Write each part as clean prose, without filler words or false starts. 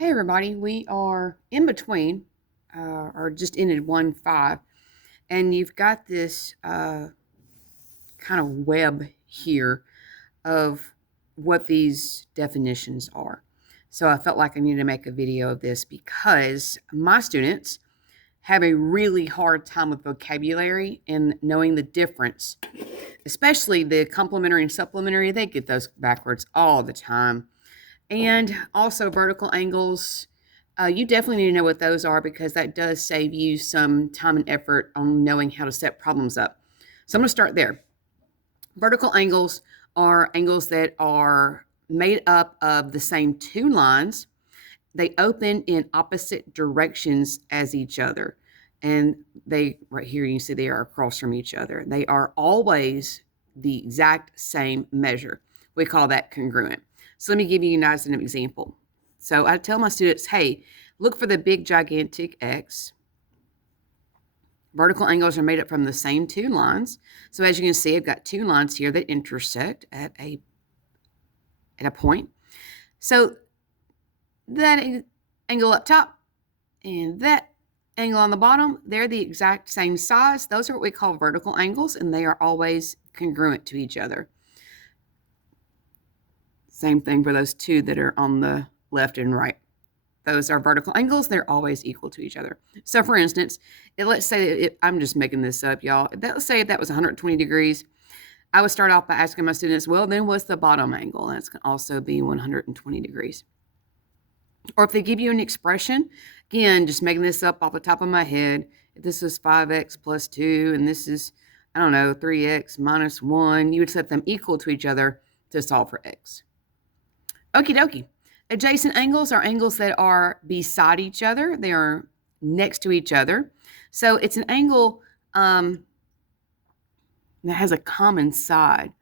Hey everybody, we are in between, or just ended 1-5, and you've got this kind of web here of what these definitions are. So I felt like I needed to make a video of this because my students have a really hard time with vocabulary and knowing the difference, especially the complementary and supplementary. They get those backwards all the time. And also vertical angles. You definitely need to know what those are because that does save you some time and effort on knowing how to set problems up. So I'm going to start there. Vertical angles are angles that are made up of the same two lines. They open in opposite directions as each other. And right here, you see they are across from each other. They are always the exact same measure. We call that congruent. So let me give you guys an example. So I tell my students, hey, look for the big gigantic X. Vertical angles are made up from the same two lines. So as you can see, I've got two lines here that intersect at a point. So that angle up top and that angle on the bottom, they're the exact same size. Those are what we call vertical angles, and they are always congruent to each other. Same thing for those two that are on the left and right. Those are vertical angles. They're always equal to each other. So for instance, let's say I'm just making this up, y'all. Let's say if that was 120 degrees, I would start off by asking my students, well, then what's the bottom angle? That's going to also be 120 degrees. Or if they give you an expression, again, just making this up off the top of my head, if this is 5x plus 2 and this is, I don't know, 3x minus 1, you would set them equal to each other to solve for x. Okie dokie. Adjacent angles are angles that are beside each other. They are next to each other. So it's an angle that has a common side.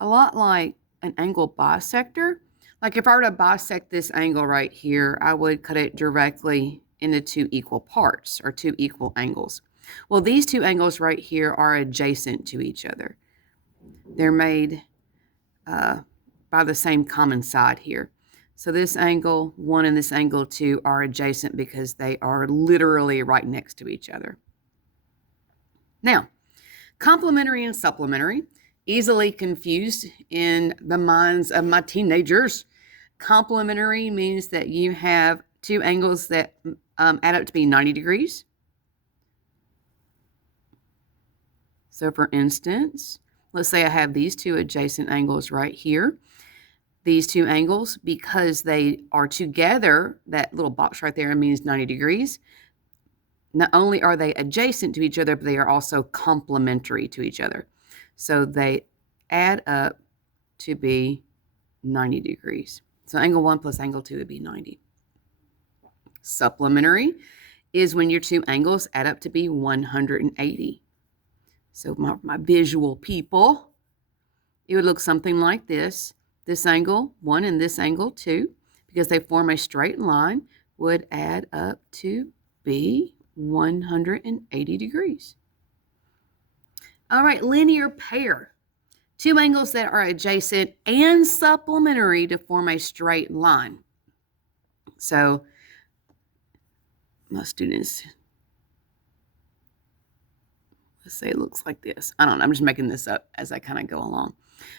A lot like an angle bisector. Like if I were to bisect this angle right here, I would cut it directly into two equal parts or two equal angles. Well, these two angles right here are adjacent to each other. They're made by the same common side here. So this angle 1 and this angle 2 are adjacent because they are literally right next to each other. Now, complementary and supplementary, easily confused in the minds of my teenagers. Complementary means that you have two angles that add up to be 90 degrees. So for instance, let's say I have these two adjacent angles right here. These two angles, because they are together, that little box right there means 90 degrees. Not only are they adjacent to each other, but they are also complementary to each other. So they add up to be 90 degrees. So angle 1 plus angle 2 would be 90. Supplementary is when your two angles add up to be 180. So my visual people, it would look something like this. This angle 1 and this angle 2, because they form a straight line, would add up to be 180 degrees. All right, linear pair. Two angles that are adjacent and supplementary to form a straight line. So my students, let's say it looks like this. I don't know, I'm just making this up as I kind of go along.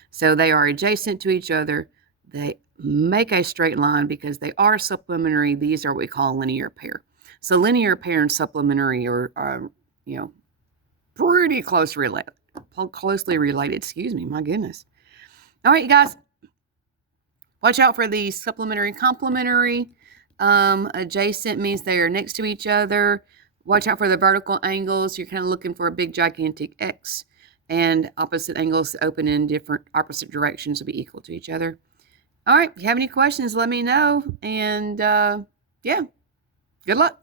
So they are adjacent to each other. They make a straight line because they are supplementary. These are what we call a linear pair. So linear pair and supplementary are pretty closely related. Excuse me, my goodness. All right, you guys, watch out for the supplementary, complementary. Adjacent means they are next to each other. Watch out for the vertical angles. You're kind of looking for a big gigantic X. And opposite angles open in different opposite directions will be equal to each other. All right, if you have any questions, let me know. And yeah, good luck.